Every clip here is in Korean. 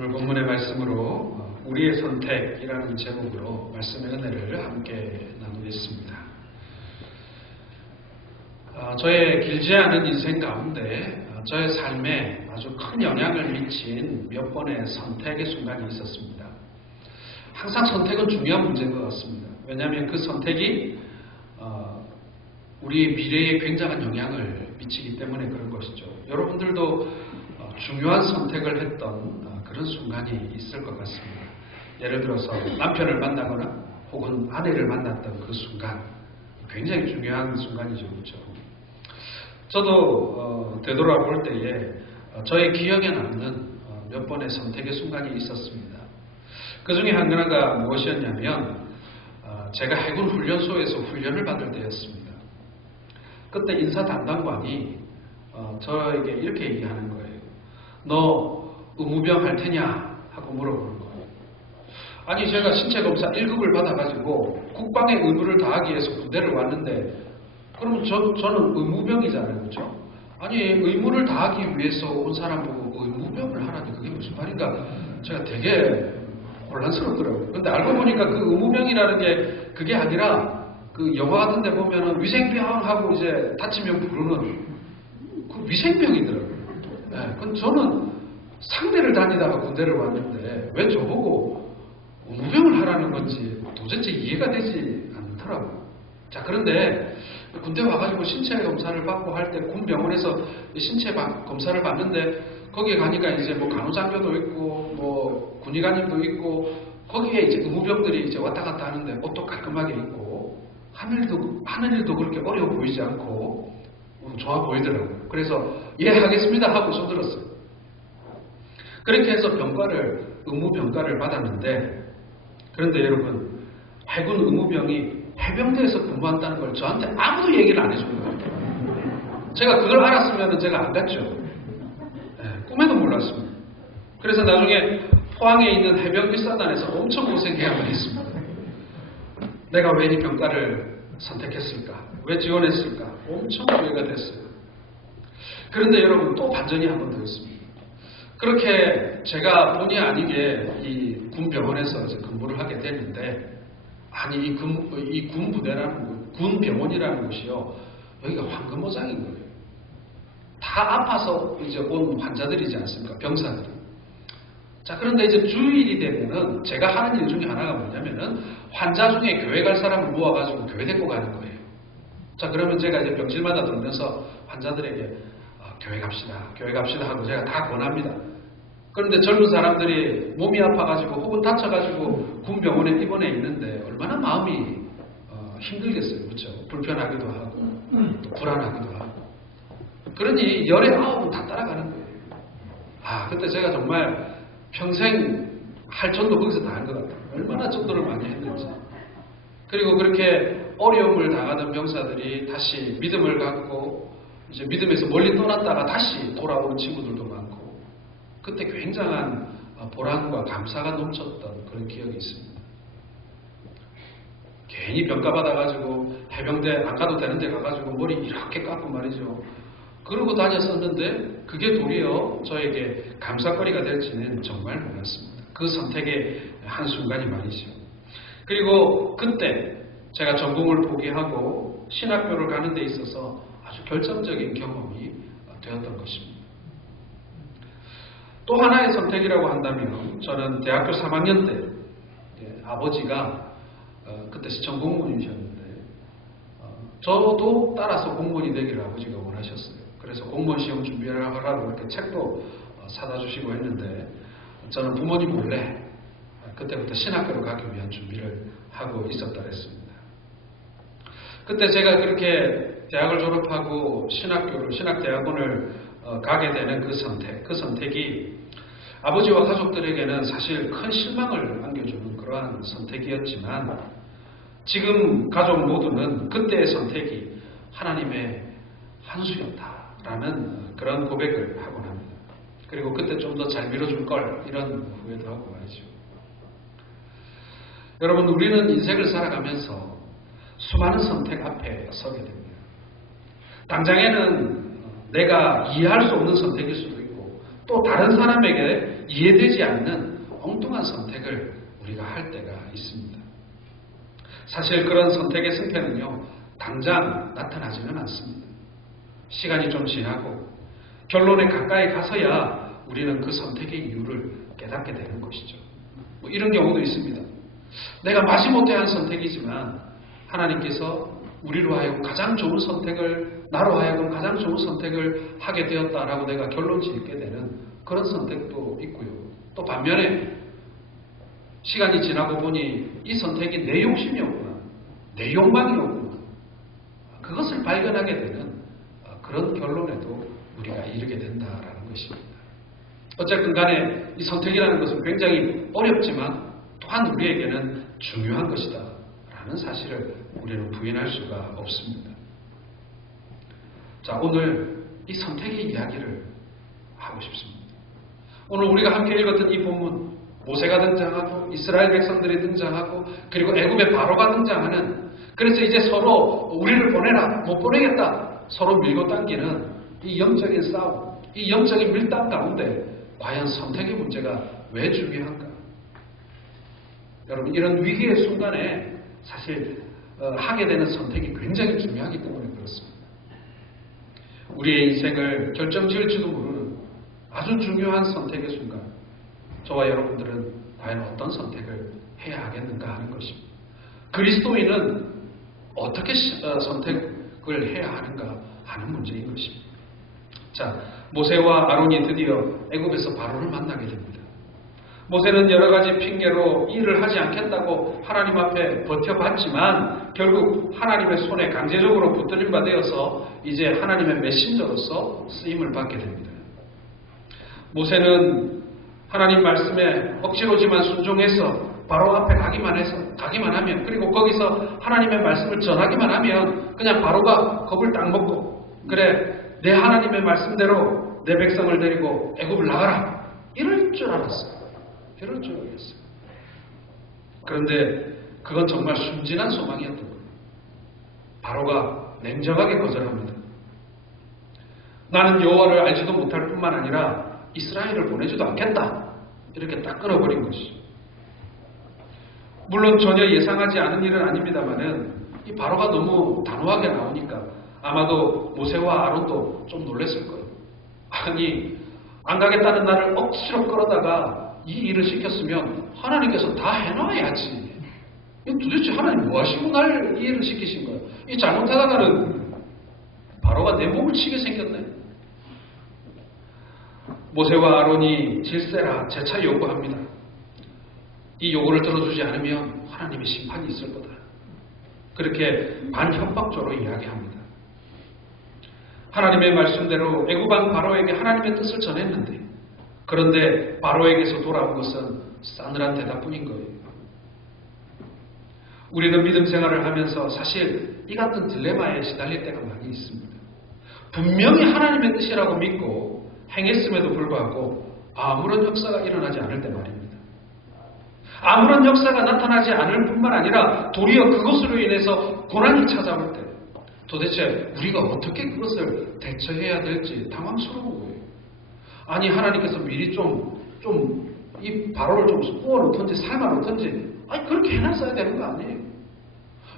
오늘 본문의 말씀으로 우리의 선택이라는 제목으로 말씀의 은혜를 함께 나누겠습니다. 저의 길지 않은 인생 가운데 저의 삶에 아주 큰 영향을 미친 몇 번의 선택의 순간이 있었습니다. 항상 선택은 중요한 문제인 것 같습니다. 왜냐하면 그 선택이 우리의 미래에 굉장한 영향을 미치기 때문에 그런 것이죠. 여러분들도 중요한 선택을 했던 그런 순간이 있을 것 같습니다. 예를 들어서 남편을 만나거나 혹은 아내를 만났던 그 순간, 굉장히 중요한 순간이죠. 그렇죠? 저도 되돌아볼 때에 저의 기억에 남는 몇 번의 선택의 순간이 있었습니다. 그 중에 하나가 무엇이었냐면 제가 해군 훈련소에서 훈련을 받을 때였습니다. 그때 인사 담당관이 저에게 이렇게 얘기하는 거예요. 너 의무병 할 테냐? 하고 물어보는 거예요. 아니 제가 신체검사 1급을 받아가지고 국방의 의무를 다하기 위해서 군대를 왔는데 그러면 저는 의무병이잖아요. 그렇죠? 아니 의무를 다하기 위해서 온 사람 보고 의무병을 하라니 그게 무슨 말인가 제가 되게 혼란스럽더라고요. 근데 알고 보니까 그 의무병이라는 게 그게 아니라 그 영화 같은 데 보면은 위생병 하고 이제 다치면 부르는 그 위생병이더라고요. 네, 그건 저는 상대를 다니다가 군대를 왔는데 왜 저보고 의무병을 하라는 건지 도대체 이해가 되지 않더라고요. 자, 그런데 군대 와가지고 신체 검사를 받고 할 때 군병원에서 신체 검사를 받는데 거기에 가니까 이제 뭐 간호장교도 있고 뭐 군의관님도 있고 거기에 이제 의무병들이 이제 왔다 갔다 하는데 옷도 깔끔하게 입고 하는 일도 그렇게 어려워 보이지 않고 좋아 보이더라고요. 그래서 예 하겠습니다 하고 손들었어요. 그렇게 해서 의무병가를 받았는데 그런데 여러분 해군 의무병이 해병대에서 근무한다는 걸 저한테 아무도 얘기를 안 해준 거예요. 제가 그걸 알았으면 제가 안 갔죠. 네, 꿈에도 몰랐습니다. 그래서 나중에 포항에 있는 해병비사단에서 엄청 고생해야만 했습니다. 내가 왜 이 병가를 선택했을까? 왜 지원했을까? 엄청 후회가 됐어요. 그런데 여러분 또 반전이 한 번 더 있습니다. 그렇게 제가 본의 아니게 이 군병원에서 이제 근무를 하게 됐는데 아니 이 군부대라는 군병원이라는 곳이요 여기가 황금어장인 거예요. 다 아파서 이제 온 환자들이지 않습니까? 병사들이. 자, 그런데 이제 주일이 되면은 제가 하는 일 중에 하나가 뭐냐면은 환자 중에 교회 갈 사람을 모아가지고 교회 데리고 가는 거예요. 자, 그러면 제가 이제 병실마다 돌면서 환자들에게 교회 갑시다 하고 제가 다 권합니다. 그런데 젊은 사람들이 몸이 아파가지고 혹은 다쳐가지고 군병원에 입원해 있는데 얼마나 마음이 힘들겠어요. 그렇죠? 불편하기도 하고 또 불안하기도 하고 그러니 열의 아홉은 다 따라가는 거예요. 그때 제가 정말 평생 할 전도 거기서 다 한 것 같아요. 얼마나 전도를 많이 했는지. 그리고 그렇게 어려움을 당하던 병사들이 다시 믿음을 갖고 이제 믿음에서 멀리 떠났다가 다시 돌아오는 친구들도 많고 그때 굉장한 보람과 감사가 넘쳤던 그런 기억이 있습니다. 괜히 병가 받아가지고 해병대 안 가도 되는데 가가지고 머리 이렇게 깎고 말이죠. 그러고 다녔었는데 그게 도리어 저에게 감사거리가 될지는 정말 몰랐습니다. 그 선택의 한순간이 말이죠. 그리고 그때 제가 전공을 포기하고 신학교를 가는 데 있어서 아주 결정적인 경험이 되었던 것입니다. 또 하나의 선택이라고 한다면 저는 대학교 3학년 때 아버지가 그때 시청 공무원이셨는데 저도 따라서 공무원이 되기를 아버지가 원하셨어요. 그래서 공무원 시험 준비하라고 이렇게 책도 사다 주시고 했는데 저는 부모님 몰래 그때부터 신학교로 가기 위한 준비를 하고 있었다 했습니다. 그때 제가 그렇게 대학을 졸업하고 신학대학원을 가게 되는 그 선택이 아버지와 가족들에게는 사실 큰 실망을 안겨주는 그러한 선택이었지만 지금 가족 모두는 그때의 선택이 하나님의 한수였다라는 그런 고백을 하곤 합니다. 그리고 그때 좀 더 잘 밀어줄 걸 이런 후회도 하고 말이죠. 여러분 우리는 인생을 살아가면서 수많은 선택 앞에 서게 됩니다. 당장에는 내가 이해할 수 없는 선택일 수도 있고 또 다른 사람에게 이해되지 않는 엉뚱한 선택을 우리가 할 때가 있습니다. 사실 그런 선택의 승패는요, 당장 나타나지는 않습니다. 시간이 좀 지나고 결론에 가까이 가서야 우리는 그 선택의 이유를 깨닫게 되는 것이죠. 뭐 이런 경우도 있습니다. 내가 마지못해 한 선택이지만 하나님께서 우리로 하여금 가장 좋은 선택을, 나로 하여금 가장 좋은 선택을 하게 되었다라고 내가 결론 짓게 되는 그런 선택도 있고요. 또 반면에 시간이 지나고 보니 이 선택이 내 욕심이었구나, 내 욕망이었구나, 그것을 발견하게 되는 그런 결론에도 우리가 이르게 된다라는 것입니다. 어쨌든 간에 이 선택이라는 것은 굉장히 어렵지만 또한 우리에게는 중요한 것이다 라는 사실을 우리는 부인할 수가 없습니다. 자, 오늘 이 선택의 이야기를 하고 싶습니다. 오늘 우리가 함께 읽었던 이 본문, 모세가 등장하고 이스라엘 백성들이 등장하고 그리고 애굽의 바로가 등장하는, 그래서 이제 서로 우리를 보내라, 못 보내겠다, 서로 밀고 당기는 이 영적인 싸움, 이 영적인 밀당 가운데 과연 선택의 문제가 왜 중요한가? 여러분, 이런 위기의 순간에 사실 하게 되는 선택이 굉장히 중요하기 때문에 그렇습니다. 우리의 인생을 결정지을지도 모르는 아주 중요한 선택의 순간, 저와 여러분들은 과연 어떤 선택을 해야 하겠는가 하는 것입니다. 그리스도인은 어떻게 선택을 해야 하는가 하는 문제인 것입니다. 자, 모세와 아론이 드디어 애굽에서 바로를 만나게 됩니다. 모세는 여러 가지 핑계로 일을 하지 않겠다고 하나님 앞에 버텨봤지만 결국 하나님의 손에 강제적으로 붙들림 되어서 이제 하나님의 메신저로서 쓰임을 받게 됩니다. 모세는 하나님 말씀에 억지로지만 순종해서 바로 앞에 가기만 하면, 그리고 거기서 하나님의 말씀을 전하기만 하면 그냥 바로가 겁을 딱 먹고, 그래, 내 하나님의 말씀대로 내 백성을 데리고 애굽을 나가라, 이럴 줄 알았어요. 이럴 줄 알았어요. 그런데 그건 정말 순진한 소망이었던 거예요. 바로가 냉정하게 거절합니다. 나는 여호와를 알지도 못할 뿐만 아니라 이스라엘을 보내지도 않겠다, 이렇게 딱 끊어버린 것이죠. 물론 전혀 예상하지 않은 일은 아닙니다만은 이 바로가 너무 단호하게 나오니까 아마도 모세와 아론도 좀 놀랐을 거예요. 아니, 안 가겠다는 나를 억지로 끌어다가 이 일을 시켰으면 하나님께서 다 해놔야지. 도대체 하나님 뭐 하시고 날 이 일을 시키신 거예요? 이 잘못하다가는 바로가 내 몸을 치게 생겼네. 모세와 아론이 질세라 재차 요구합니다. 이 요구를 들어주지 않으면 하나님의 심판이 있을 거다. 그렇게 반협박조로 이야기합니다. 하나님의 말씀대로 애굽 왕 바로에게 하나님의 뜻을 전했는데, 그런데 바로에게서 돌아온 것은 싸늘한 대답뿐인 거예요. 우리는 믿음 생활을 하면서 사실 이 같은 딜레마에 시달릴 때가 많이 있습니다. 분명히 하나님의 뜻이라고 믿고 행했음에도 불구하고 아무런 역사가 일어나지 않을 때 말입니다. 아무런 역사가 나타나지 않을 뿐만 아니라 도리어 그것으로 인해서 고난이 찾아올 때 도대체 우리가 어떻게 그것을 대처해야 될지 당황스러운 거예요. 아니, 하나님께서 미리 이 바로를 좀 구워놓든지 삶아놓든지, 아니, 그렇게 해놨어야 되는 거 아니에요.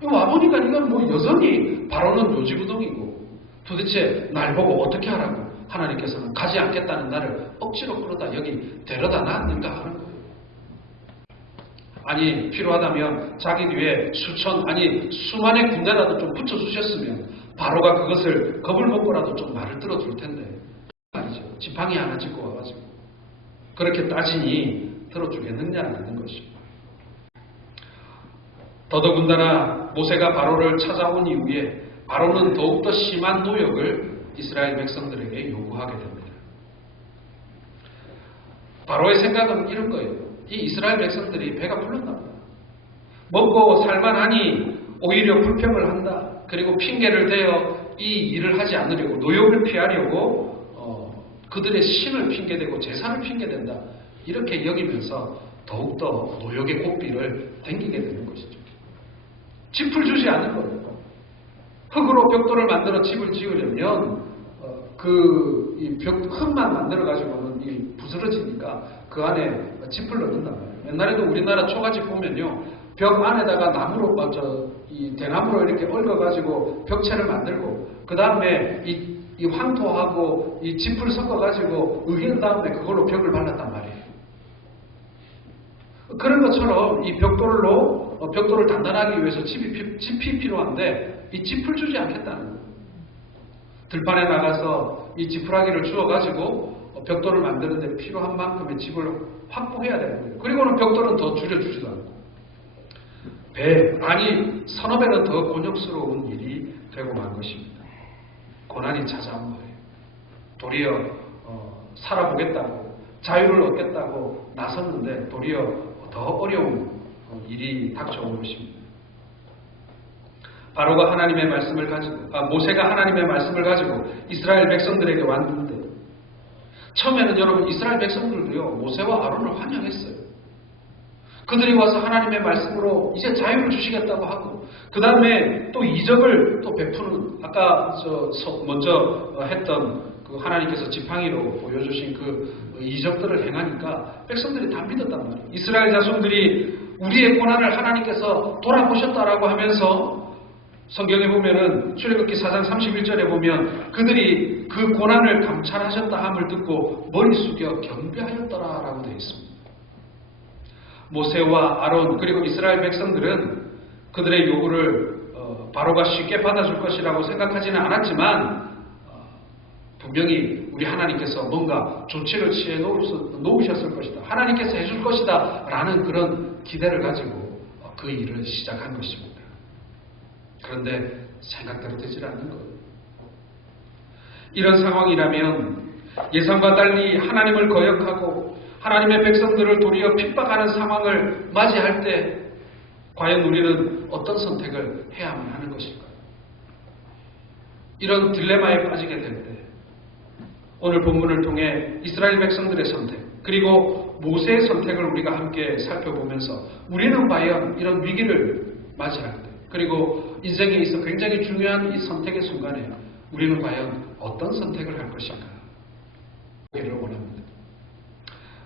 와보니까 이건 뭐 여전히 바로는 요지부동이고 도대체 날 보고 어떻게 하라고 하나님께서는 가지 않겠다는 나를 억지로 끌어다 여기 데려다 놨는가 하는 거예요. 아니, 필요하다면 자기 뒤에 수만의 군대라도 좀 붙여주셨으면 바로가 그것을 겁을 먹고라도 좀 말을 들어줄 텐데 말이죠. 지팡이 하나 짚고 와가지고 그렇게 따지니 들어주겠느냐는 것입니다. 더더군다나 모세가 바로를 찾아온 이후에 바로는 더욱더 심한 노역을 이스라엘 백성들에게 요구하게 됩니다. 바로의 생각은 이런 거예요. 이 이스라엘 백성들이 배가 불렀나 보다. 먹고 살만하니 오히려 불평을 한다. 그리고 핑계를 대어 이 일을 하지 않으려고, 노역을 피하려고 그들의 신을 핑계대고 제사를 핑계댄다. 이렇게 여기면서 더욱더 노역의 고삐를 당기게 되는 것이죠. 짚을 주지 않는 거예요. 흙으로 벽돌을 만들어 집을 지으려면 흙만 만들어 가지고는 그러면 이 부스러지니까 그 안에 짚을 넣는단 말이에요. 옛날에도 우리나라 초가집 보면요, 벽 안에다가 나무로 이 대나무로 이렇게 얽어가지고 벽체를 만들고 그 다음에 이 황토하고 이 짚을 섞어가지고 으긴 다음에 그걸로 벽을 발랐단 말이에요. 그런 것처럼 이 벽돌을 단단하기 위해서 짚이 필요한데 이 짚을 주지 않겠다는 거예요. 들판에 나가서 이 지푸라기를 주워가지고 벽돌을 만드는데 필요한 만큼의 짚을 확보해야 되는 거예요. 그리고는 벽돌은 더 줄여주지도 않고 서너 배는 더 곤욕스러운 일이 되고 만 것입니다. 고난이 찾아온 거예요. 도리어 살아보겠다고 자유를 얻겠다고 나섰는데 도리어 더 어려운 일이 닥쳐온 것입니다. 바로가 하나님의 말씀을 가지고 모세가 하나님의 말씀을 가지고 이스라엘 백성들에게 왔는데 처음에는 여러분 이스라엘 백성들도요 모세와 아론을 환영했어요. 그들이 와서 하나님의 말씀으로 이제 자유를 주시겠다고 하고 그 다음에 또 이적을 또 베푸는 아까 먼저 했던 그 하나님께서 지팡이로 보여주신 그 이적들을 행하니까 백성들이 다 믿었단 말이에요. 이스라엘 자손들이 우리의 고난을 하나님께서 돌아보셨다라고 하면서 성경에 보면은 출애굽기 4장 31절에 보면 그들이 그 고난을 감찰하셨다 함을 듣고 머리 숙여 경배하였더라라고 되어 있습니다. 모세와 아론 그리고 이스라엘 백성들은 그들의 요구를 바로가 쉽게 받아줄 것이라고 생각하지는 않았지만 분명히 우리 하나님께서 뭔가 조치를 취해 놓으셨을 것이다. 하나님께서 해줄 것이다 라는 그런 기대를 가지고 그 일을 시작한 것입니다. 그런데 생각대로 되질 않는 거예요. 이런 상황이라면 예상과 달리 하나님을 거역하고 하나님의 백성들을 도리어 핍박하는 상황을 맞이할 때 과연 우리는 어떤 선택을 해야만 하는 것일까요? 이런 딜레마에 빠지게 될 때 오늘 본문을 통해 이스라엘 백성들의 선택 그리고 모세의 선택을 우리가 함께 살펴보면서 우리는 과연 이런 위기를 맞이할 때 그리고 인생에 있어 굉장히 중요한 이 선택의 순간에 우리는 과연 어떤 선택을 할 것인가 보기를 원합니다.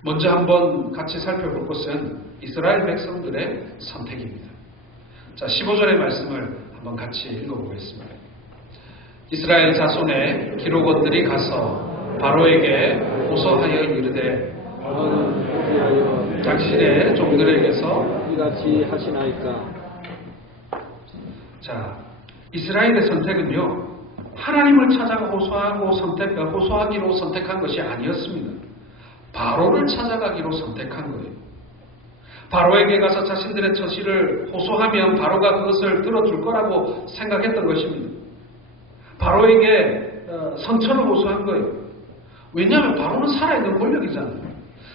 먼저 한번 같이 살펴볼 것은 이스라엘 백성들의 선택입니다. 자, 15절의 말씀을 한번 같이 읽어보겠습니다. 이스라엘 자손의 기록원들이 가서 바로에게 호소하여 이르되 당신의 종들에게서 이같이 하시나이까. 자, 이스라엘의 선택은요 하나님을 찾아가 호소하기로 선택한 것이 아니었습니다. 바로를 찾아가기로 선택한 거예요. 바로에게 가서 자신들의 처지를 호소하면 바로가 그것을 들어줄 거라고 생각했던 것입니다. 바로에게 선처를 호소한 거예요. 왜냐하면 바로는 살아있는 권력이잖아요.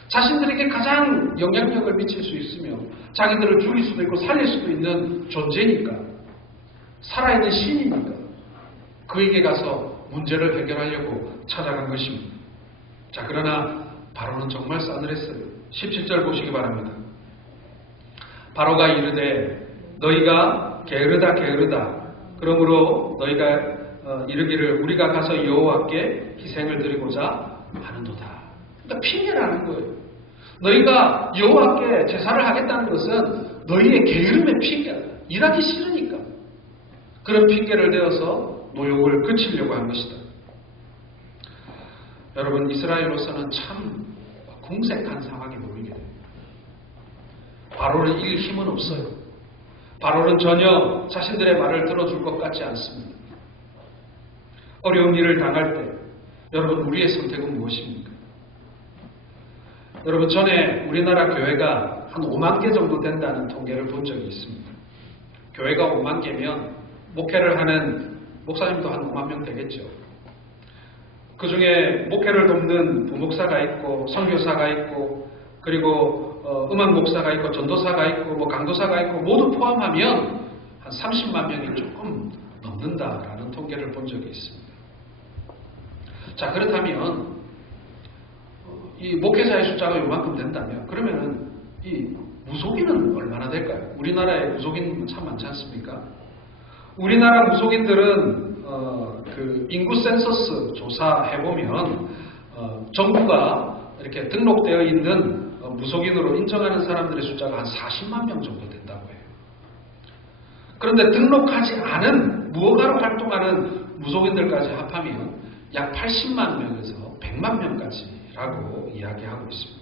자신들에게 가장 영향력을 미칠 수 있으며 자기들을 죽일 수도 있고 살릴 수도 있는 존재니까 살아있는 신이니까 그에게 가서 문제를 해결하려고 찾아간 것입니다. 자, 그러나 바로는 정말 싸늘했어요. 17절 보시기 바랍니다. 바로가 이르되 너희가 게으르다 그러므로 너희가 이르기를 우리가 가서 여호와께 희생을 드리고자 하는도다. 그러니까 핑계를 하는 거예요. 너희가 여호와께 제사를 하겠다는 것은 너희의 게으름의 핑계다. 일하기 싫으니까. 그런 핑계를 대어서 노역을 그치려고 한 것이다. 여러분 이스라엘로서는 참 궁색한 상황에 놓이게 됩니다. 바로를 이길 힘은 없어요. 바로는 전혀 자신들의 말을 들어줄 것 같지 않습니다. 어려운 일을 당할 때 여러분 우리의 선택은 무엇입니까? 여러분 전에 우리나라 교회가 한 5만 개 정도 된다는 통계를 본 적이 있습니다. 교회가 5만 개면 목회를 하는 목사님도 한 5만 명 되겠죠. 그 중에 목회를 돕는 부목사가 있고 선교사가 있고 그리고 음악 목사가 있고 전도사가 있고 뭐 강도사가 있고 모두 포함하면 한 30만 명이 조금 넘는다라는 통계를 본 적이 있습니다. 자, 그렇다면 이 목회자의 숫자가 요만큼 된다면 그러면은 이 무속인은 얼마나 될까요? 우리나라에 무속인 참 많지 않습니까? 우리나라 무속인들은 그 인구 센서스 조사해보면 정부가 이렇게 등록되어 있는 무속인으로 인정하는 사람들의 숫자가 한 40만 명 정도 된다고 해요. 그런데 등록하지 않은 무허가로 활동하는 무속인들까지 합하면 약 80만 명에서 100만 명까지라고 이야기하고 있습니다.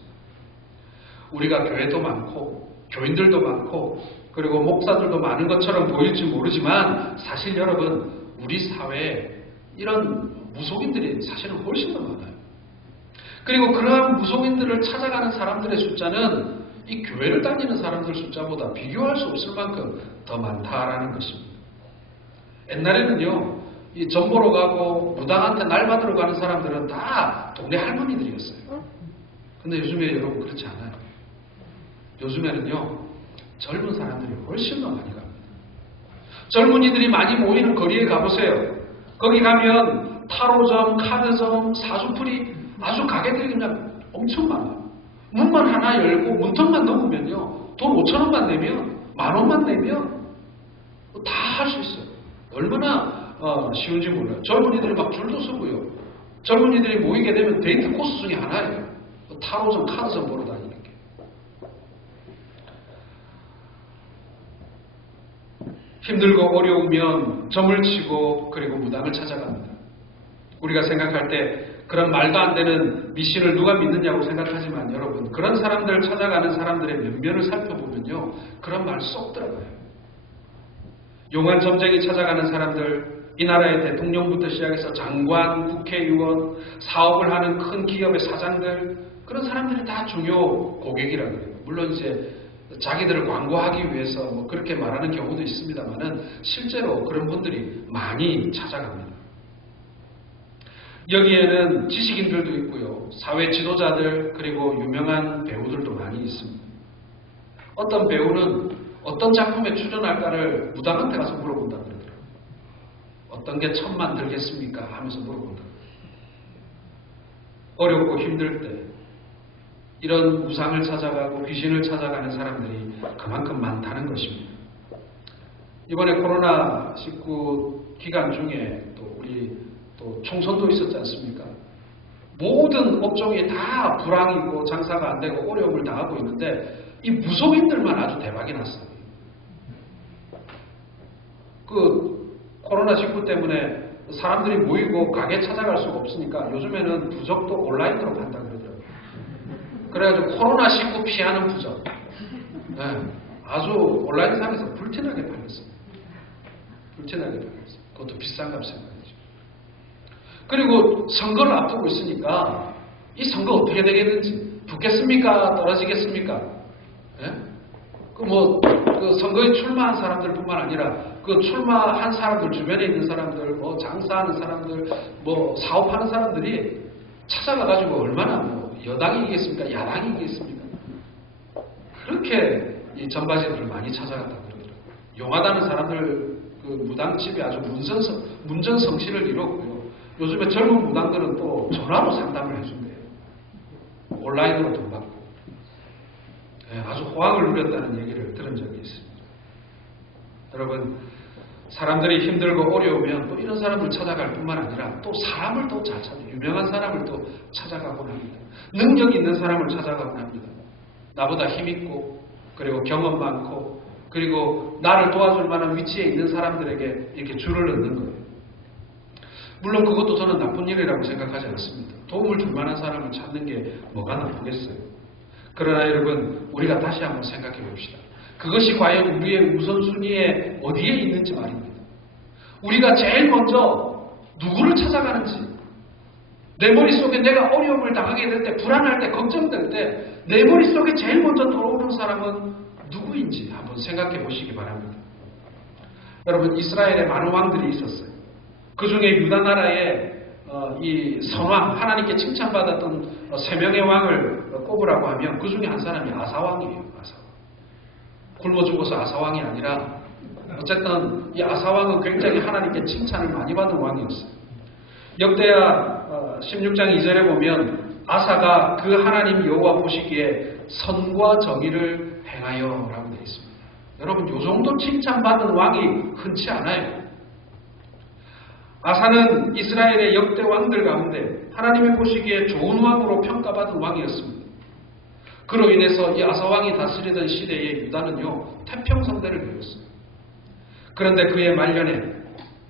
우리가 교회도 많고 교인들도 많고 그리고 목사들도 많은 것처럼 보일지 모르지만 사실 여러분 우리 사회에 이런 무속인들이 사실은 훨씬 더 많아요. 그리고 그러한 무속인들을 찾아가는 사람들의 숫자는 이 교회를 다니는 사람들 숫자보다 비교할 수 없을 만큼 더 많다라는 것입니다. 옛날에는요, 이 전 보러 가고 무당한테 날 받으러 가는 사람들은 다 동네 할머니들이었어요. 근데 요즘에 여러분 그렇지 않아요. 요즘에는요, 젊은 사람들이 훨씬 더 많이 갑니다. 젊은이들이 많이 모이는 거리에 가보세요. 거기 가면 타로점, 카드점, 사주풀이 아주 가게들이 그냥 엄청 많아요. 문만 하나 열고 문턱만 넘으면요. 돈 5,000원만 내면 10,000원만 내면 다 할 수 있어요. 얼마나 쉬운지 몰라요. 젊은이들이 막 줄도 서고요. 젊은이들이 모이게 되면 데이트 코스 중에 하나예요. 타로점, 카드점 보러 다니는 게. 힘들고 어려우면 점을 치고 그리고 무당을 찾아갑니다. 우리가 생각할 때 그런 말도 안 되는 미신을 누가 믿느냐고 생각하지만 여러분 그런 사람들을 찾아가는 사람들의 면면을 살펴보면요. 그런 말 쏙 들어가요. 용한 점쟁이 찾아가는 사람들, 이 나라의 대통령부터 시작해서 장관, 국회의원, 사업을 하는 큰 기업의 사장들 그런 사람들이 다 중요 고객이라고 해요. 물론 이제 자기들을 광고하기 위해서 뭐 그렇게 말하는 경우도 있습니다만은 실제로 그런 분들이 많이 찾아갑니다. 여기에는 지식인들도 있고요. 사회 지도자들 그리고 유명한 배우들도 많이 있습니다. 어떤 배우는 어떤 작품에 출연할까를 무당한테 가서 물어본다 그러더라고요. 어떤 게 천만 들겠습니까? 하면서 물어본다. 어렵고 힘들 때 이런 우상을 찾아가고 귀신을 찾아가는 사람들이 그만큼 많다는 것입니다. 이번에 코로나19 기간 중에 또 우리 또 총선도 있었지 않습니까? 모든 업종이 다 불황이고 장사가 안 되고 어려움을 당하고 있는데 이 무속인들만 아주 대박이 났어요. 그 코로나19 때문에 사람들이 모이고 가게 찾아갈 수가 없으니까 요즘에는 부적도 온라인으로 판다 그러더라고요. 그래가지고 코로나19 피하는 부적. 네, 아주 온라인상에서 불티나게 팔렸어요. 불티나게 팔렸어요. 그것도 비싼 값에 말이죠. 그리고 선거를 앞두고 있으니까 이 선거 어떻게 되겠는지 붙겠습니까? 떨어지겠습니까? 예? 그 선거에 출마한 사람들뿐만 아니라 그 출마한 사람들 주변에 있는 사람들, 뭐 장사하는 사람들, 뭐 사업하는 사람들이 찾아가가지고 얼마나 뭐 여당이 이기겠습니까? 야당이 이기겠습니까? 그렇게 이 전바지들을 많이 찾아갔다고 그러더라고요. 용하다는 사람들 그 무당집이 아주 문전성시를 이뤘고요. 요즘에 젊은 무당들은 또 전화로 상담을 해준대요. 온라인으로 돈 받고. 네, 아주 호황을 누렸다는 얘기를 들은 적이 있습니다. 여러분, 사람들이 힘들고 어려우면 또 이런 사람을 찾아갈 뿐만 아니라 또 사람을 또 잘 찾아, 유명한 사람을 또 찾아가곤 합니다. 능력 있는 사람을 찾아가곤 합니다. 나보다 힘있고, 그리고 경험 많고, 그리고 나를 도와줄 만한 위치에 있는 사람들에게 이렇게 줄을 넣는 거예요. 물론 그것도 저는 나쁜 일이라고 생각하지 않습니다. 도움을 줄 만한 사람을 찾는 게 뭐가 나쁘겠어요. 그러나 여러분, 우리가 다시 한번 생각해 봅시다. 그것이 과연 우리의 우선순위에 어디에 있는지 말입니다. 우리가 제일 먼저 누구를 찾아가는지, 내 머릿속에 내가 어려움을 당하게 될 때, 불안할 때, 걱정될 때 내 머릿속에 제일 먼저 들어오는 사람은 누구인지 한번 생각해 보시기 바랍니다. 여러분, 이스라엘에 많은 왕들이 있었어요. 그 중에 유다 나라의 이 선왕, 하나님께 칭찬받았던 3명의 왕을 꼽으라고 하면 그 중에 한 사람이 아사왕이에요. 아사왕. 굶어 죽어서 아사왕이 아니라 어쨌든 이 아사왕은 굉장히 하나님께 칭찬을 많이 받은 왕이었어요. 역대하 16장 2절에 보면 아사가 그 하나님 여호와 보시기에 선과 정의를 행하여 라고 되어 있습니다. 여러분, 이 정도 칭찬받은 왕이 흔치 않아요. 아사는 이스라엘의 역대 왕들 가운데 하나님이 보시기에 좋은 왕으로 평가받은 왕이었습니다. 그로 인해서 이 아사왕이 다스리던 시대에 유다는요 태평성대를 이뤘어요. 그런데 그의 말년에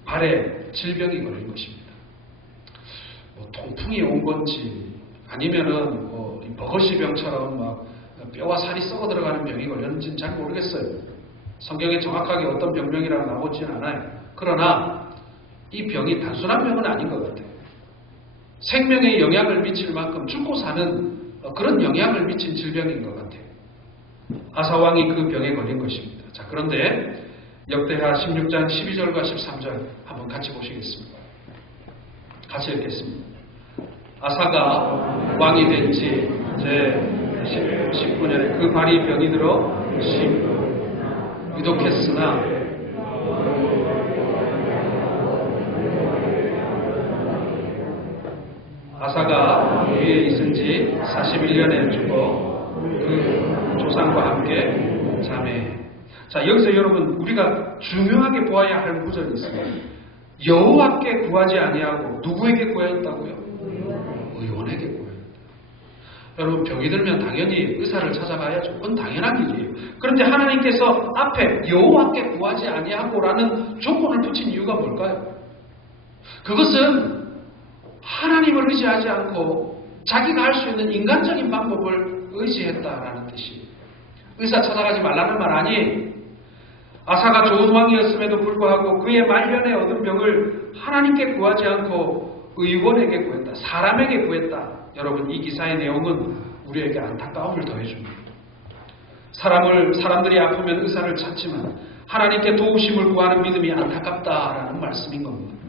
발에 질병이 걸린 것입니다. 통풍이 온 건지 아니면은 버거시병처럼 막 뼈와 살이 썩어 들어가는 병이 걸렸는지는 잘 모르겠어요. 성경에 정확하게 어떤 병명이라고 나오지는 않아요. 그러나 이 병이 단순한 병은 아닌 것 같아요. 생명에 영향을 미칠 만큼 죽고 사는 그런 영향을 미친 질병인 것 같아요. 아사왕이 그 병에 걸린 것입니다. 자, 그런데 역대하 16장 12절과 13절 한번 같이 보시겠습니다. 같이 읽겠습니다. 아사가 왕이 된 지 제 19년에 그 발이 병이 들어 위독했으나 아사가 위에 있은 지 41년에 죽어 그 조상과 함께 자매해. 자, 여기서 여러분 우리가 중요하게 보아야 할 구절이 있습니다. 여호와께 구하지 아니하고 누구에게 구하였다고요? 의원에게 구하였다. 여러분 병이 들면 당연히 의사를 찾아가야죠. 그건 당연한 일이에요. 그런데 하나님께서 앞에 여호와께 구하지 아니하고라는 조건을 붙인 이유가 뭘까요? 그것은 하나님을 의지하지 않고 자기가 할 수 있는 인간적인 방법을 의지했다라는 뜻이에요. 의사 찾아가지 말라는 말 아니에요. 아사가 좋은 왕이었음에도 불구하고 그의 말년에 얻은 병을 하나님께 구하지 않고 의원에게 구했다. 사람에게 구했다. 여러분 이 기사의 내용은 우리에게 안타까움을 더해줍니다. 사람들이 아프면 의사를 찾지만 하나님께 도우심을 구하는 믿음이 안타깝다라는 말씀인 겁니다.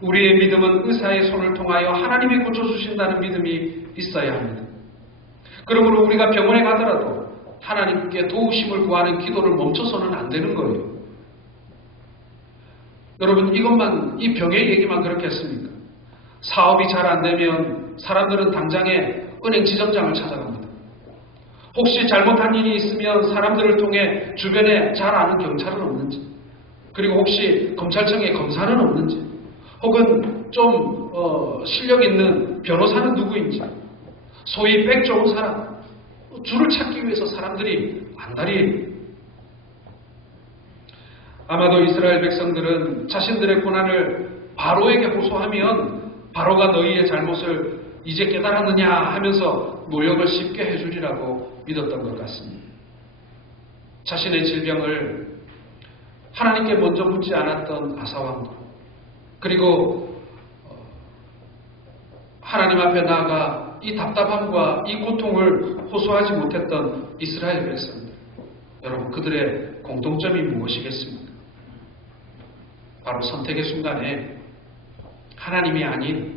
우리의 믿음은 의사의 손을 통하여 하나님이 고쳐주신다는 믿음이 있어야 합니다. 그러므로 우리가 병원에 가더라도 하나님께 도우심을 구하는 기도를 멈춰서는 안 되는 거예요. 여러분 이것만 이 병의 얘기만 그렇겠습니까? 사업이 잘 안 되면 사람들은 당장에 은행 지점장을 찾아갑니다. 혹시 잘못한 일이 있으면 사람들을 통해 주변에 잘 아는 경찰은 없는지, 그리고 혹시 검찰청에 검사는 없는지, 혹은 좀 실력 있는 변호사는 누구인지, 소위 백 좋은 사람, 줄을 찾기 위해서 사람들이 안달이에요. 아마도 이스라엘 백성들은 자신들의 고난을 바로에게 호소하면 바로가 너희의 잘못을 이제 깨달았느냐 하면서 노역을 쉽게 해주리라고 믿었던 것 같습니다. 자신의 질병을 하나님께 먼저 묻지 않았던 아사왕도, 그리고 하나님 앞에 나아가 이 답답함과 이 고통을 호소하지 못했던 이스라엘 백성들, 여러분 그들의 공통점이 무엇이겠습니까? 바로 선택의 순간에 하나님이 아닌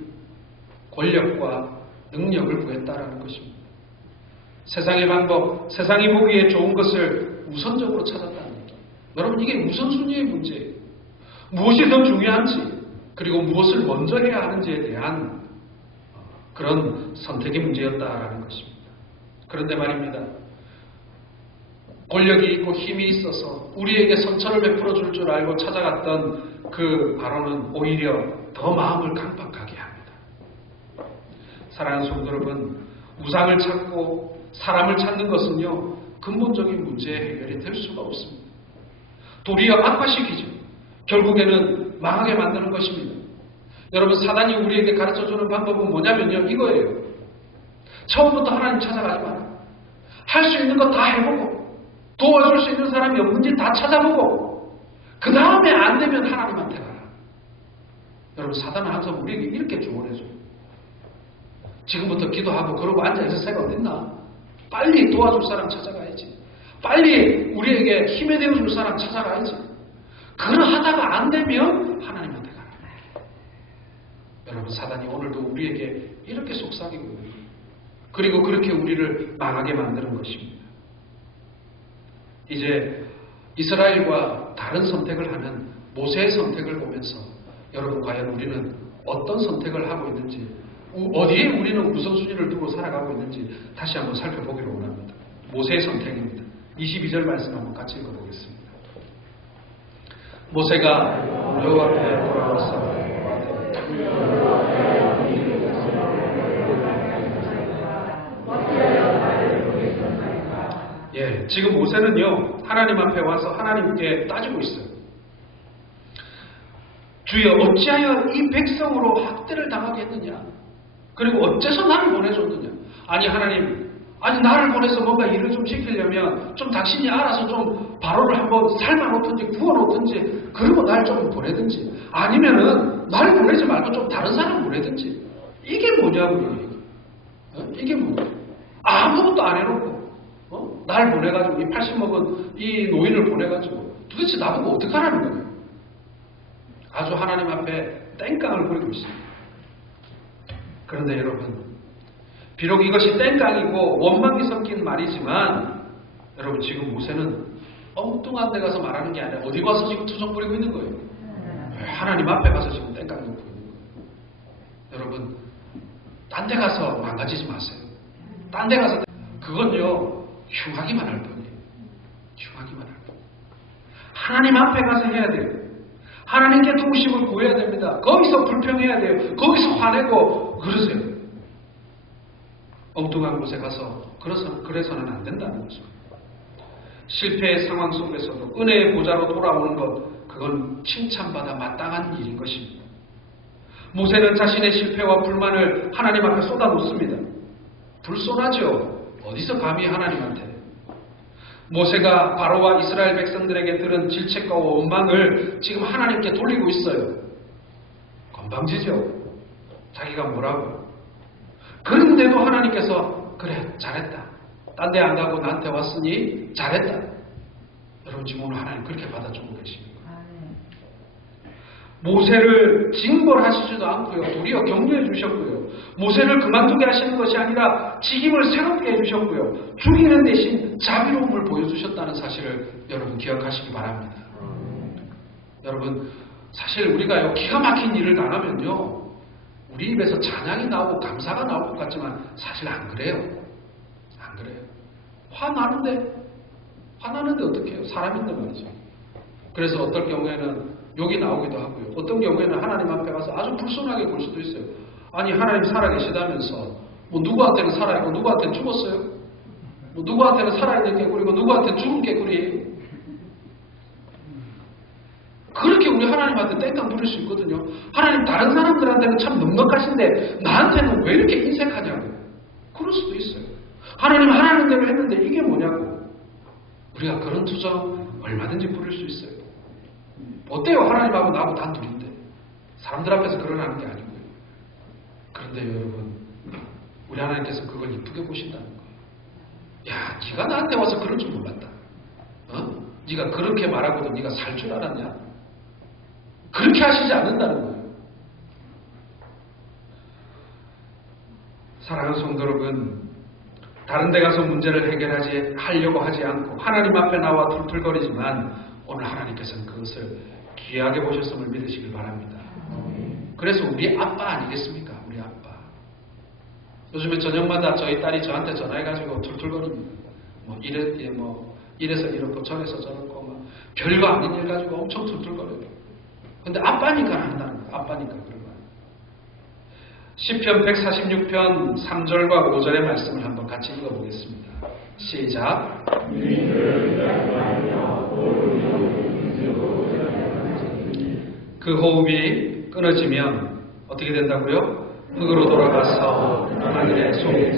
권력과 능력을 구했다라는 것입니다. 세상의 방법, 세상이 보기에 좋은 것을 우선적으로 찾았다는 얘기. 여러분 이게 우선순위의 문제예요. 무엇이 더 중요한지, 그리고 무엇을 먼저 해야 하는지에 대한 그런 선택의 문제였다라는 것입니다. 그런데 말입니다. 권력이 있고 힘이 있어서 우리에게 선처를 베풀어 줄 알고 찾아갔던 그 바로는 오히려 더 마음을 강박하게 합니다. 사랑하는 성도 여러분, 우상을 찾고 사람을 찾는 것은요 근본적인 문제의 해결이 될 수가 없습니다. 도리어 악화시키죠. 결국에는 망하게 만드는 것입니다. 여러분 사단이 우리에게 가르쳐주는 방법은 뭐냐면요 이거예요. 처음부터 하나님 찾아가지 마라. 할 수 있는 거 다 해보고 도와줄 수 있는 사람이 없는지 다 찾아보고 그 다음에 안 되면 하나님한테 가라. 여러분 사단은 항상 우리에게 이렇게 조언해줘요. 지금부터 기도하고 그러고 앉아있을 새가 어딨나. 빨리 도와줄 사람 찾아가야지. 빨리 우리에게 힘이 되어줄 사람 찾아가야지. 그러하다가 안 되면 하나님한테 가라. 여러분 사단이 오늘도 우리에게 이렇게 속삭이고 있는 거예요. 그리고 그렇게 우리를 망하게 만드는 것입니다. 이제 이스라엘과 다른 선택을 하는 모세의 선택을 보면서 여러분 과연 우리는 어떤 선택을 하고 있는지, 어디에 우리는 우선순위를 두고 살아가고 있는지 다시 한번 살펴보기를 원합니다. 모세의 선택입니다. 22절 말씀 한번 같이 읽어보겠습니다. 모세가 여호와 앞에 돌아와서 지금 모세는요, 하나님 앞에 와서 하나님께 따지고 있어요. 주여, 어찌하여 이 백성으로 학대를 당하게 했느냐? 그리고 어째서 나를 보내줬느냐? 아니, 하나님, 나를 보내서 뭔가 일을 좀 시키려면 좀 당신이 알아서 좀 바로를 한번 삶아놓든지 구워놓든지, 그리고 날 좀 보내든지, 아니면은 날 보내지 말고 좀 다른 사람 보내든지. 이게 뭐냐고요, 이게 뭐냐? 아무것도 안 해놓고, 날 보내가지고, 이 80 먹은 이 노인을 보내가지고, 도대체 나보고 어떡하라는 거예요? 아주 하나님 앞에 땡깡을 부리고 있습니다. 그런데 여러분, 비록 이것이 땡깡이고 원망이 섞인 말이지만, 여러분, 지금 모세는 엉뚱한 데 가서 말하는 게 아니라 어디 가서 지금 투정 부리고 있는 거예요? 하나님 앞에 가서 지금 땡깡을 부리고 있는 거예요. 여러분, 딴 데 가서 망가지지 마세요. 딴 데 가서, 그건요, 흉하기만 할 뿐이에요. 흉하기만 할 뿐. 하나님 앞에 가서 해야 돼요. 하나님께 도우심을 구해야 됩니다. 거기서 불평해야 돼요. 거기서 화내고 그러세요. 엉뚱한 곳에 가서 그래서는 안 된다는 거죠. 실패의 상황 속에서도 은혜의 보좌로 돌아오는 것, 그건 칭찬받아 마땅한 일인 것입니다. 모세는 자신의 실패와 불만을 하나님 앞에 쏟아놓습니다. 불손하죠. 어디서 감히 하나님한테. 모세가 바로와 이스라엘 백성들에게 들은 질책과 원망을 지금 하나님께 돌리고 있어요. 건방지죠. 자기가 뭐라고. 그런데도 하나님께서 그래, 잘했다. 딴 데 안 가고 나한테 왔으니 잘했다. 여러분, 지금 오늘 하나님 그렇게 받아주고 계십니다. 모세를 징벌하시지도 않고요. 도리어 격려해 주셨고요. 모세를 그만두게 하시는 것이 아니라 직임을 새롭게 해주셨고요. 죽이는 대신 자비로움을 보여주셨다는 사실을 여러분 기억하시기 바랍니다. 여러분, 사실 우리가요, 기가 막힌 일을 당하면요, 우리 입에서 찬양이 나오고 감사가 나올 것 같지만 사실 안 그래요. 안 그래요. 화나는데 어떻게 해요? 사람인데 말이죠. 그래서 어떨 경우에는 욕이 나오기도 하고요. 어떤 경우에는 하나님 앞에 가서 아주 불손하게 볼 수도 있어요. 아니, 하나님 살아계시다면서 뭐 누구한테는 살아있고 누구한테는 죽었어요? 뭐 누구한테는 살아있는 개구리고 누구한테는 죽은 개구리예요? 그렇게 우리 하나님한테 땡깡 부릴 수 있거든요. 하나님 다른 사람들한테는 참 넉넉하신데 나한테는 왜 이렇게 인색하냐고. 그럴 수도 있어요. 하나님 하라는 대로 했는데 이게 뭐냐고. 우리가 그런 투정 얼마든지 부릴 수 있어요. 어때요? 하나님하고 나하고 단둘인데. 사람들 앞에서 그러라는 게 아니고요. 그런데 여러분, 우리 하나님께서 그걸 이쁘게 보신다는 거예요. 야, 네가 나한테 와서 그럴 줄 몰랐다. 네가 그렇게 말하고도 네가 살 줄 알았냐? 그렇게 하시지 않는다는 거예요. 사랑하는 성도 여러분, 다른 데 가서 문제를 하려고 하지 않고 하나님 앞에 나와 툴툴거리지만 오늘 하나님께서는 그것을 귀하게 보셨음을 믿으시길 바랍니다. 그래서 우리 아빠 아니겠습니까? 우리 아빠. 요즘에 저녁마다 저희 딸이 저한테 전화해가지고 툴툴거립니다. 이래서 이렇고 저래서 저렇고 막 별거 아닌 일 가지고 엄청 툴툴거려요. 근데 아빠니까 한다는 거예요. 아빠니까 그런 거예요. 시편 146편 3절과 5절의 말씀을 한번 같이 읽어보겠습니다. 시작. 그 호흡이 끊어지면 어떻게 된다고요? 흙으로 돌아가서 하늘의 송이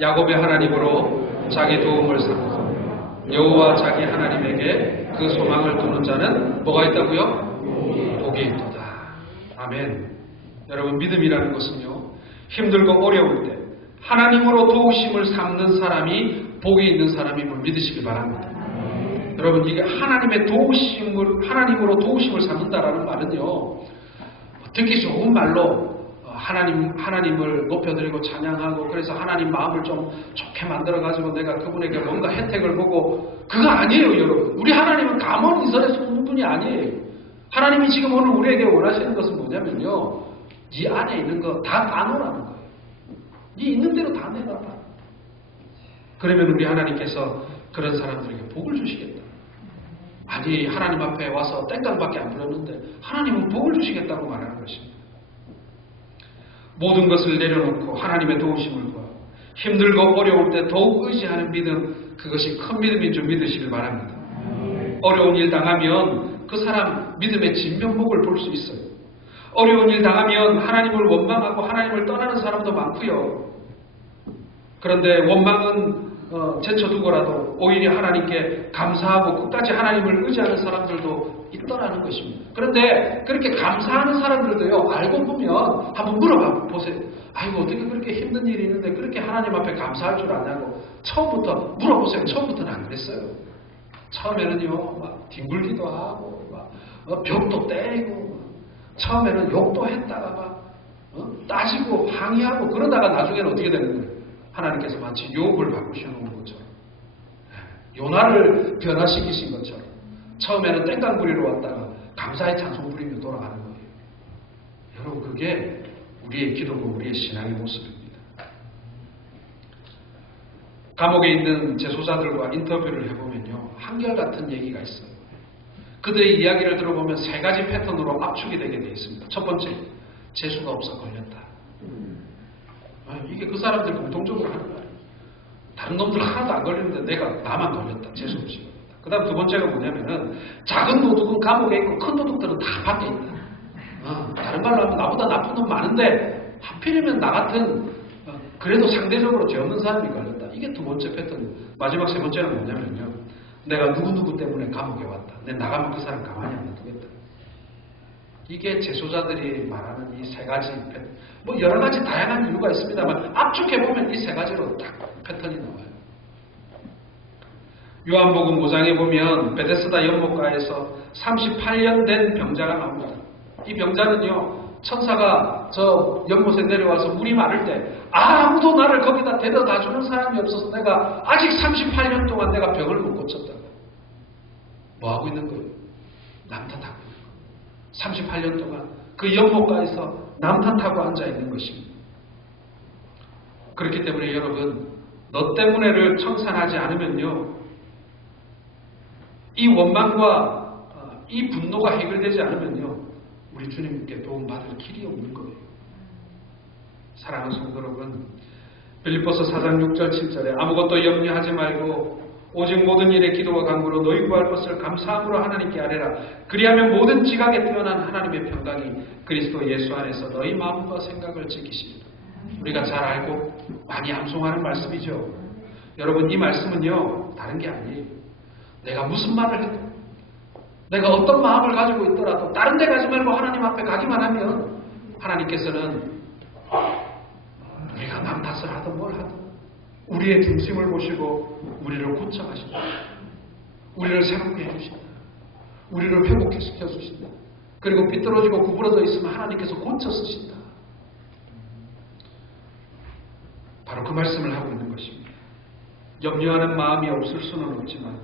야곱의 하나님으로 자기 도움을 삼고 여호와 자기 하나님에게 그 소망을 두는 자는 뭐가 있다고요? 복이 있도다. 아멘. 여러분, 믿음이라는 것은요, 힘들고 어려울 때 하나님으로 도우심을 삼는 사람이 복이 있는 사람임을 믿으시기 바랍니다. 여러분, 이게 하나님으로 도우심을 삼는다라는 말은요, 듣기 좋은 말로 하나님을 높여드리고 찬양하고 그래서 하나님 마음을 좀 좋게 만들어가지고 내가 그분에게 뭔가 혜택을 보고, 그거 아니에요, 여러분. 우리 하나님은 가만히서에서 오는 분이 아니에요. 하나님이 지금 오늘 우리에게 원하시는 것은 뭐냐면요, 네 안에 있는 거 다 따놓으라는 거예요. 네 있는 대로 다 내놔봐. 그러면 우리 하나님께서 그런 사람들에게 복을 주시겠다. 아니, 하나님 앞에 와서 땡깡밖에 안 부렸는데 하나님은 복을 주시겠다고 말하는 것입니다. 모든 것을 내려놓고 하나님의 도우심을 구하고 힘들고 어려울 때 더욱 의지하는 믿음, 그것이 큰 믿음인 줄 믿으시길 바랍니다. 어려운 일 당하면 그 사람 믿음의 진면목을 볼 수 있어요. 어려운 일 당하면 하나님을 원망하고 하나님을 떠나는 사람도 많고요. 그런데 원망은 제쳐두고라도 오히려 하나님께 감사하고 끝까지 하나님을 의지하는 사람들도 있더라는 것입니다. 그런데 그렇게 감사하는 사람들도요, 알고 보면 한번 물어봐 보세요. 아이고, 어떻게 그렇게 힘든 일이 있는데 그렇게 하나님 앞에 감사할 줄 아냐고 처음부터 물어보세요. 처음부터는 안 그랬어요. 처음에는요, 막 뒹굴기도 하고, 막 벽도 때리고, 처음에는 욕도 했다가 막 따지고 항의하고, 그러다가 나중에는 어떻게 되는 거예요? 하나님께서 마치 욥을 바꾸셔 놓은 것처럼, 요나를 변화시키신 것처럼 처음에는 땡깡 부리러 왔다가 감사의 찬송 부리며 돌아가는 거예요. 여러분, 그게 우리의 기도고 우리의 신앙의 모습입니다. 감옥에 있는 재소자들과 인터뷰를 해보면요, 한결같은 얘기가 있어요. 그들의 이야기를 들어보면 세 가지 패턴으로 압축이 되게 되어 있습니다. 첫 번째, 재수가 없어 걸렸다. 이게 그 사람들 공통적으로 하는 거예요. 다른 놈들 하나도 안 걸리는데 나만 걸렸다. 재수 없이 걸렸다. 그 다음 두 번째가 뭐냐면은, 작은 도둑은 감옥에 있고 큰 도둑들은 다 밖에 있다. 다른 말로 하면 나보다 나쁜 놈 많은데 하필이면 나 같은 그래도 상대적으로 죄 없는 사람이 걸렸다. 이게 두 번째 패턴이에요. 마지막 세 번째는 뭐냐면요, 내가 누구누구 때문에 감옥에 왔다. 내 나가면 그 사람 가만히 안 놔두겠다. 이게 재소자들이 말하는 이 세 가지 패턴. 뭐 여러 가지 다양한 이유가 있습니다만 압축해보면 이 세 가지로 딱 패턴이 나와요. 요한복음 5장에 보면 베데스다 연못가에서 38년 된 병자가 나옵니다. 이 병자는요, 천사가 저 연못에 내려와서 물이 마를 때 아무도 나를 거기다 데려다 주는 사람이 없어서 내가 아직 38년 동안 내가 병을 못 고쳤다. 뭐 하고 있는 거예요? 남탓하고 있는 거예요. 38년 동안 그 연못가에서 남탓하고 앉아 있는 것입니다. 그렇기 때문에 여러분, 너 때문에를 청산하지 않으면요, 이 원망과 이 분노가 해결되지 않으면요, 우리 주님께 도움받을 길이 없는 거예요. 사랑하는 성도 여러분, 빌립보서 4장 6절 7절에 아무것도 염려하지 말고 오직 모든 일에 기도와 간구로 너희 구할 것을 감사함으로 하나님께 아뢰라. 그리하면 모든 지각에 뛰어난 하나님의 평강이 그리스도 예수 안에서 너희 마음과 생각을 지키십니다. 우리가 잘 알고 많이 암송하는 말씀이죠. 여러분, 이 말씀은요, 다른 게 아니에요. 내가 무슨 말을 해도, 내가 어떤 마음을 가지고 있더라도 다른 데 가지 말고 하나님 앞에 가기만 하면 하나님께서는 우리가 남 탓을 하든 뭘 하든 우리의 중심을 보시고 우리를 고쳐가신다. 우리를 새롭게 해주신다. 우리를 회복시켜 주신다. 그리고 삐뚤어지고 구부러져 있으면 하나님께서 고쳐 쓰신다. 바로 그 말씀을 하고 있는 것입니다. 염려하는 마음이 없을 수는 없지만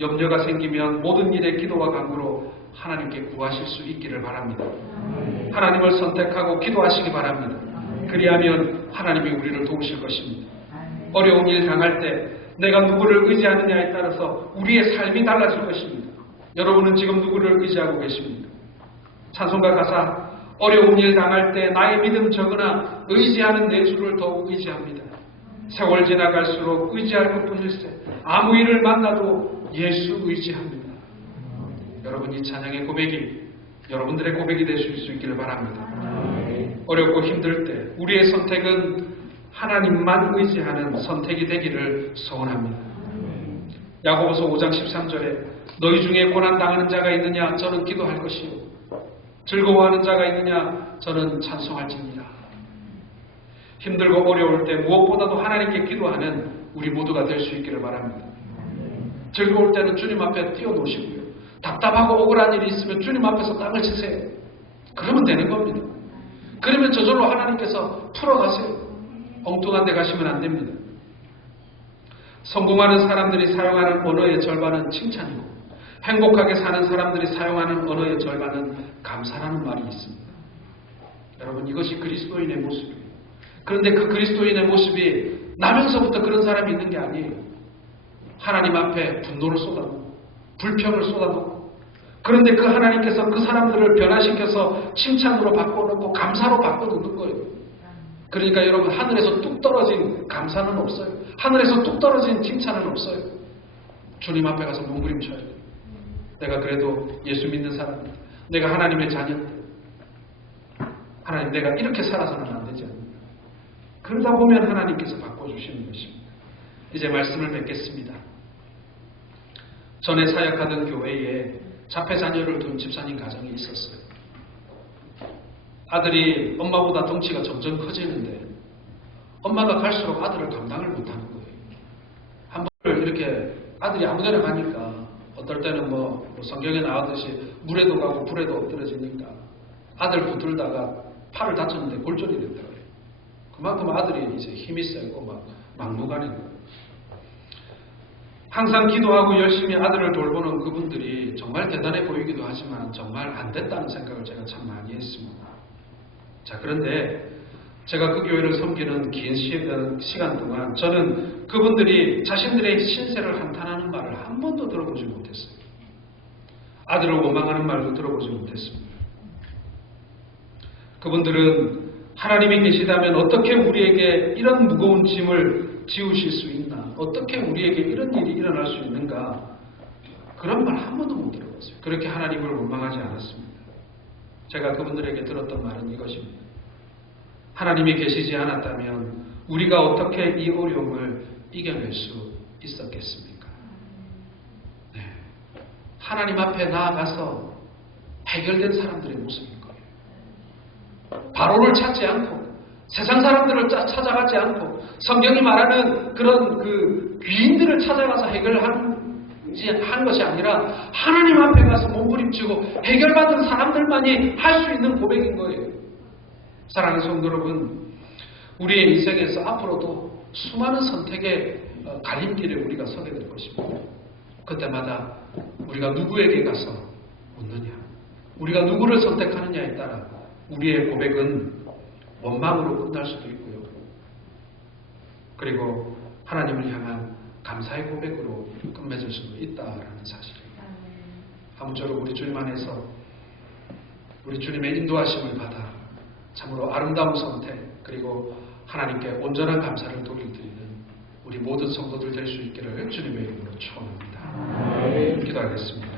염려가 생기면 모든 일에 기도와 간구로 하나님께 구하실 수 있기를 바랍니다. 하나님을 선택하고 기도하시기 바랍니다. 그리하면 하나님이 우리를 도우실 것입니다. 어려운 일 당할 때 내가 누구를 의지하느냐에 따라서 우리의 삶이 달라질 것입니다. 여러분은 지금 누구를 의지하고 계십니까? 찬송가 가사, 어려운 일 당할 때 나의 믿음 적으나 의지하는 내 주를 더욱 의지합니다. 세월 지나갈수록 의지할 것뿐일세 아무 일을 만나도 예수 의지합니다. 여러분, 이 찬양의 고백이 여러분들의 고백이 되실 수 있기를 바랍니다. 어렵고 힘들 때 우리의 선택은 하나님만 의지하는 선택이 되기를 소원합니다. 야고보서 5장 13절에 너희 중에 고난당하는 자가 있느냐? 저는 기도할 것이요. 즐거워하는 자가 있느냐? 저는 찬송할지니라. 힘들고 어려울 때 무엇보다도 하나님께 기도하는 우리 모두가 될 수 있기를 바랍니다. 즐거울 때는 주님 앞에 뛰어노시고요. 답답하고 억울한 일이 있으면 주님 앞에서 땅을 치세요. 그러면 되는 겁니다. 그러면 저절로 하나님께서 풀어가세요. 엉뚱한 데 가시면 안 됩니다. 성공하는 사람들이 사용하는 언어의 절반은 칭찬이고 행복하게 사는 사람들이 사용하는 언어의 절반은 감사라는 말이 있습니다. 여러분, 이것이 그리스도인의 모습이에요. 그런데 그 그리스도인의 모습이 나면서부터 그런 사람이 있는 게 아니에요. 하나님 앞에 분노를 쏟아놓고 불평을 쏟아놓고, 그런데 그 하나님께서 그 사람들을 변화시켜서 칭찬으로 바꿔놓고 감사로 바꿔놓는 거예요. 그러니까 여러분, 하늘에서 뚝 떨어진 감사는 없어요. 하늘에서 뚝 떨어진 칭찬은 없어요. 주님 앞에 가서 몸부림쳐야 돼요. 내가 그래도 예수 믿는 사람이다. 내가 하나님의 자녀다. 하나님, 내가 이렇게 살아서는 안 되지 않는다. 그러다 보면 하나님께서 바꿔주시는 것입니다. 이제 말씀을 맺겠습니다. 전에 사역하던 교회에 자폐 자녀를 둔 집사님 가정이 있었어요. 아들이 엄마보다 덩치가 점점 커지는데 엄마가 갈수록 아들을 감당을 못하는 거예요. 한 번 이렇게 아들이 아무데나 가니까 어떨 때는 뭐 성경에 나오듯이 물에도 가고 불에도 엎드러지니까 아들 붙들다가 팔을 다쳤는데 골절이 됐다고 해요. 그만큼 아들이 이제 힘이 세고 막 막무가내고, 항상 기도하고 열심히 아들을 돌보는 그분들이 정말 대단해 보이기도 하지만 정말 안 됐다는 생각을 제가 참 많이 했습니다. 자, 그런데 제가 그 교회를 섬기는 긴 시간 동안 저는 그분들이 자신들의 신세를 한탄하는 말을 한 번도 들어보지 못했어요. 아들을 원망하는 말도 들어보지 못했습니다. 그분들은 하나님이 계시다면 어떻게 우리에게 이런 무거운 짐을 지우실 수 있나? 어떻게 우리에게 이런 일이 일어날 수 있는가? 그런 말 한 번도 못 들어봤어요. 그렇게 하나님을 원망하지 않았습니다. 제가 그분들에게 들었던 말은 이것입니다. 하나님이 계시지 않았다면 우리가 어떻게 이 어려움을 이겨낼 수 있었겠습니까? 네. 하나님 앞에 나아가서 해결된 사람들의 모습인 거예요. 바로를 찾지 않고 세상 사람들을 찾아가지 않고 성경이 말하는 그런 그 귀인들을 찾아가서 해결한 것이 아니라 하나님 앞에 가서 몸부림치고 해결받은 사람들만이 할 수 있는 고백인 거예요. 사랑하는 성도 여러분, 우리의 인생에서 앞으로도 수많은 선택의 갈림길에 우리가 서게 될 것입니다. 그때마다 우리가 누구에게 가서 묻느냐, 우리가 누구를 선택하느냐에 따라 우리의 고백은 원망으로 끝날 수도 있고요. 그리고 하나님을 향한 감사의 고백으로 끝맺을 수도 있다라는 사실입니다. 아무쪼록 우리 주님 안에서 우리 주님의 인도하심을 받아 참으로 아름다운 선택, 그리고 하나님께 온전한 감사를 돌려드리는 우리 모든 성도들 될 수 있기를 주님의 이름으로 축원합니다. 기도하겠습니다.